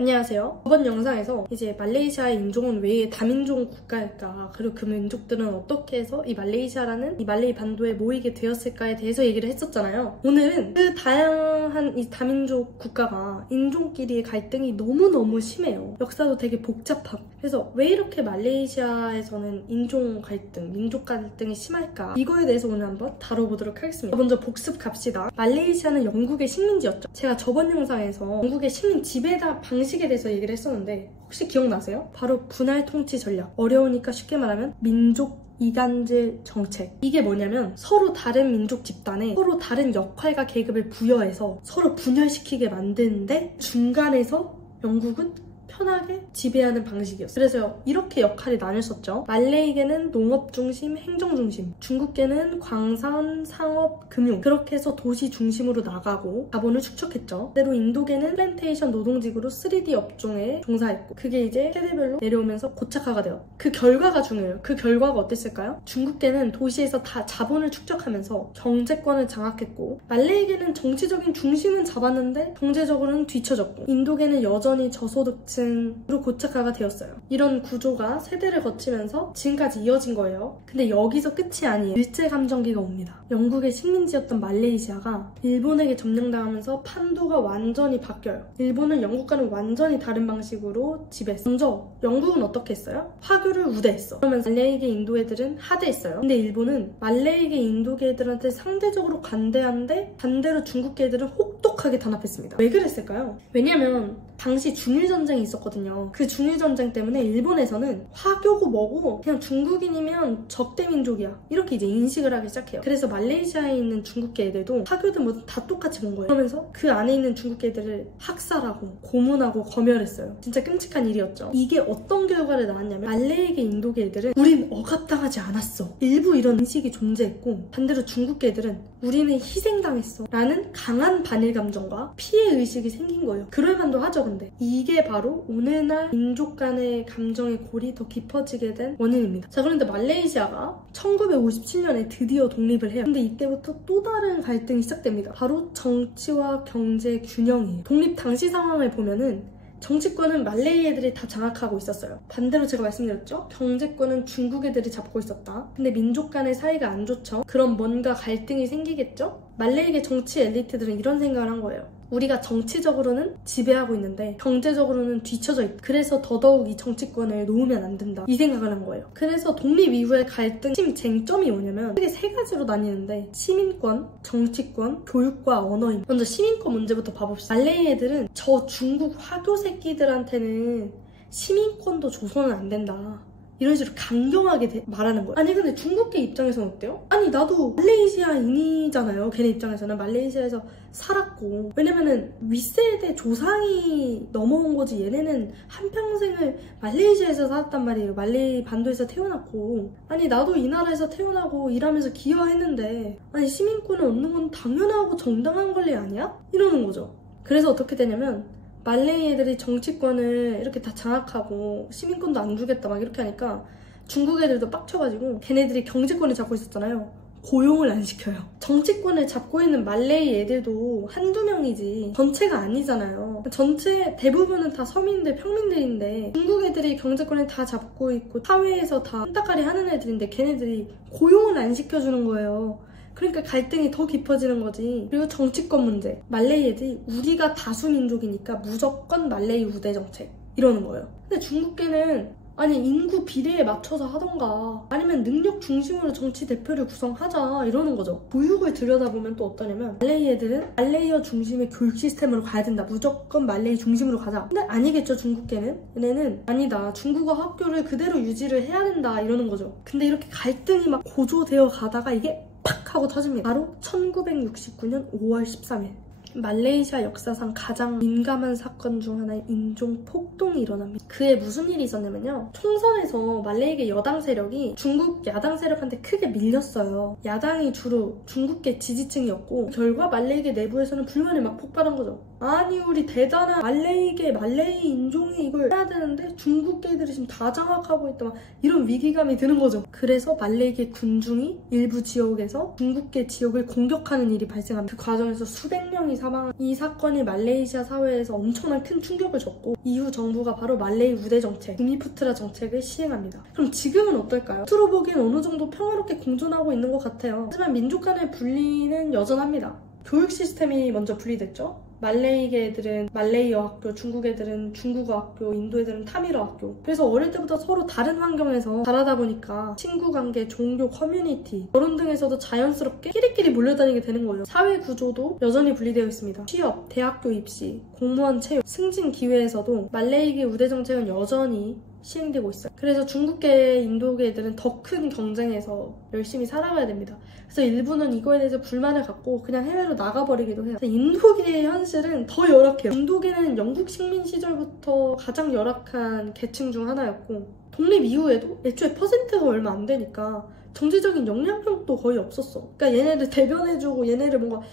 안녕하세요. 이번 영상에서 이제 말레이시아의 인종은 왜 다민족 국가일까, 그리고 그 민족들은 어떻게 해서 이 말레이시아라는 이 말레이 반도에 모이게 되었을까에 대해서 얘기를 했었잖아요. 오늘은 그 다양한 이 다민족 국가가 인종끼리의 갈등이 너무너무 심해요. 역사도 되게 복잡하고. 그래서 왜 이렇게 말레이시아에서는 인종 갈등, 민족 갈등이 심할까, 이거에 대해서 오늘 한번 다뤄보도록 하겠습니다. 먼저 복습 갑시다. 말레이시아는 영국의 식민지였죠. 제가 저번 영상에서 영국의 식민 지배다 방식에 대해서 얘기를 했었는데 혹시 기억나세요? 바로 분할 통치 전략. 어려우니까 쉽게 말하면 민족 이간질 정책. 이게 뭐냐면 서로 다른 민족 집단에 서로 다른 역할과 계급을 부여해서 서로 분열시키게 만드는데 중간에서 영국은 편하게 지배하는 방식이었어요. 그래서 이렇게 역할이 나뉘었었죠. 말레이계는 농업 중심, 행정 중심, 중국계는 광산, 상업, 금융, 그렇게 해서 도시 중심으로 나가고 자본을 축적했죠. 그대로 인도계는 플랜테이션 노동직으로 3D 업종에 종사했고, 그게 이제 세대별로 내려오면서 고착화가 돼요. 그 결과가 중요해요. 그 결과가 어땠을까요? 중국계는 도시에서 다 자본을 축적하면서 경제권을 장악했고, 말레이계는 정치적인 중심은 잡았는데 경제적으로는 뒤처졌고, 인도계는 여전히 저소득층 으로 고착화가 되었어요. 이런 구조가 세대를 거치면서 지금까지 이어진 거예요. 근데 여기서 끝이 아니에요. 일제감정기가 옵니다. 영국의 식민지였던 말레이시아가 일본에게 점령당하면서 판도가 완전히 바뀌어요. 일본은 영국과는 완전히 다른 방식으로 지배했어요. 먼저 영국은 어떻게 했어요? 화교를 우대했어. 그러면서 말레이계 인도애들은 하대했어요. 근데 일본은 말레이계 인도계 애들한테 상대적으로 관대한데 반대로 중국계 애들은 혹독하게 단합했습니다. 왜 그랬을까요? 왜냐면 당시 중일전쟁이 있었거든요. 그 중일전쟁 때문에 일본에서는 화교고 뭐고 그냥 중국인이면 적대 민족이야, 이렇게 이제 인식을 하기 시작해요. 그래서 말레이시아에 있는 중국계 애들도 화교든 뭐든 다 똑같이 본 거예요. 그러면서 그 안에 있는 중국계 애들을 학살하고 고문하고 검열했어요. 진짜 끔찍한 일이었죠. 이게 어떤 결과를 낳았냐면 말레이계 인도계 애들은 우린 억압당하지 않았어, 일부 이런 인식이 존재했고, 반대로 중국계 애들은 우리는 희생당했어 라는 강한 반일 감정과 피해의식이 생긴 거예요. 그럴만도 하죠. 근데 이게 바로 오늘날 민족 간의 감정의 골이 더 깊어지게 된 원인입니다. 자, 그런데 말레이시아가 1957년에 드디어 독립을 해요. 근데 이때부터 또 다른 갈등이 시작됩니다. 바로 정치와 경제 균형이에요. 독립 당시 상황을 보면은 정치권은 말레이 애들이 다 장악하고 있었어요. 반대로 제가 말씀드렸죠? 경제권은 중국 애들이 잡고 있었다. 근데 민족 간의 사이가 안 좋죠? 그럼 뭔가 갈등이 생기겠죠? 말레이계 정치 엘리트들은 이런 생각을 한 거예요. 우리가 정치적으로는 지배하고 있는데 경제적으로는 뒤처져 있다. 그래서 더더욱 이 정치권을 놓으면 안 된다, 이 생각을 한 거예요. 그래서 독립 이후의 갈등, 쟁점이 뭐냐면 크게 세 가지로 나뉘는데 시민권, 정치권, 교육과 언어입니다. 먼저 시민권 문제부터 봐봅시다. 말레이 애들은 저 중국 화교 새끼들한테는 시민권도 줘서는 안 된다, 이런 식으로 강경하게 말하는 거예요. 아니 근데 중국계 입장에서는 어때요? 아니 나도 말레이시아인이잖아요. 걔네 입장에서는 말레이시아에서 살았고, 왜냐면은 윗세대 조상이 넘어온 거지, 얘네는 한평생을 말레이시아에서 살았단 말이에요. 말레이 반도에서 태어났고, 아니 나도 이 나라에서 태어나고 일하면서 기여했는데 아니 시민권을 얻는 건 당연하고 정당한 권리 아니야? 이러는 거죠. 그래서 어떻게 되냐면 말레이 애들이 정치권을 이렇게 다 장악하고 시민권도 안 주겠다 막 이렇게 하니까 중국 애들도 빡쳐가지고 걔네들이 경제권을 잡고 있었잖아요. 고용을 안 시켜요. 정치권을 잡고 있는 말레이 애들도 한두 명이지 전체가 아니잖아요. 전체 대부분은 다 서민들, 평민들인데 중국 애들이 경제권을 다 잡고 있고 사회에서 다 한따까리 하는 애들인데 걔네들이 고용을 안 시켜주는 거예요. 그러니까 갈등이 더 깊어지는 거지. 그리고 정치권 문제. 말레이 애들이 우리가 다수민족이니까 무조건 말레이 우대 정책, 이러는 거예요. 근데 중국계는 아니 인구 비례에 맞춰서 하던가 아니면 능력 중심으로 정치 대표를 구성하자, 이러는 거죠. 교육을 들여다보면 또 어떠냐면 말레이 애들은 말레이어 중심의 교육 시스템으로 가야 된다, 무조건 말레이 중심으로 가자. 근데 아니겠죠. 중국계는 얘네는 아니다, 중국어 학교를 그대로 유지를 해야 된다, 이러는 거죠. 근데 이렇게 갈등이 막 고조되어 가다가 이게 팍 하고 터집니다. 바로 1969년 5월 13일 말레이시아 역사상 가장 민감한 사건 중 하나의 인종 폭동이 일어납니다. 그에 무슨 일이 있었냐면요, 총선에서 말레이계 여당 세력이 중국 야당 세력한테 크게 밀렸어요. 야당이 주로 중국계 지지층이었고 결과 말레이계 내부에서는 불만이 막 폭발한 거죠. 아니 우리 대단한 말레이계 말레이 인종이 이걸 해야 되는데 중국계들이 지금 다 장악하고 있다 막 이런 위기감이 드는 거죠. 그래서 말레이계 군중이 일부 지역에서 중국계 지역을 공격하는 일이 발생합니다. 그 과정에서 수백 명이 사망한 이 사건이 말레이시아 사회에서 엄청난 큰 충격을 줬고 이후 정부가 바로 말레이 우대 정책, 부미푸트라 정책을 시행합니다. 그럼 지금은 어떨까요? 겉으로 보기엔 어느 정도 평화롭게 공존하고 있는 것 같아요. 하지만 민족 간의 분리는 여전합니다. 교육 시스템이 먼저 분리됐죠. 말레이계 애들은 말레이어 학교, 중국 애들은 중국어 학교, 인도 애들은 타밀어 학교. 그래서 어릴 때부터 서로 다른 환경에서 자라다 보니까 친구 관계, 종교, 커뮤니티, 결혼 등에서도 자연스럽게 끼리끼리 몰려다니게 되는 거예요. 사회 구조도 여전히 분리되어 있습니다. 취업, 대학교 입시, 공무원 채용, 승진 기회에서도 말레이계 우대 정책은 여전히 시행되고 있어요. 그래서 중국계, 인도계 애들은 더 큰 경쟁에서 열심히 살아가야 됩니다. 그래서 일부는 이거에 대해서 불만을 갖고 그냥 해외로 나가버리기도 해요. 인도계의 현실은 더 열악해요. 인도계는 영국 식민 시절부터 가장 열악한 계층 중 하나였고 독립 이후에도 애초에 퍼센트가 얼마 안 되니까 정치적인 영향력도 거의 없었어. 그러니까 얘네를 대변해주고 얘네를 뭔가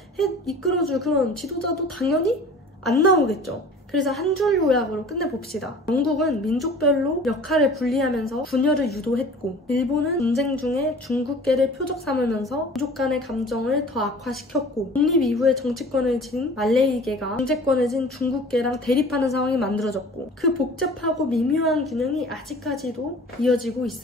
이끌어줄 그런 지도자도 당연히 안 나오겠죠. 그래서 한 줄 요약으로 끝내봅시다. 영국은 민족별로 역할을 분리하면서 분열을 유도했고 일본은 전쟁 중에 중국계를 표적 삼으면서 민족 간의 감정을 더 악화시켰고 독립 이후에 정치권을 진 말레이계가 경제권을 진 중국계랑 대립하는 상황이 만들어졌고 그 복잡하고 미묘한 균형이 아직까지도 이어지고 있습니다.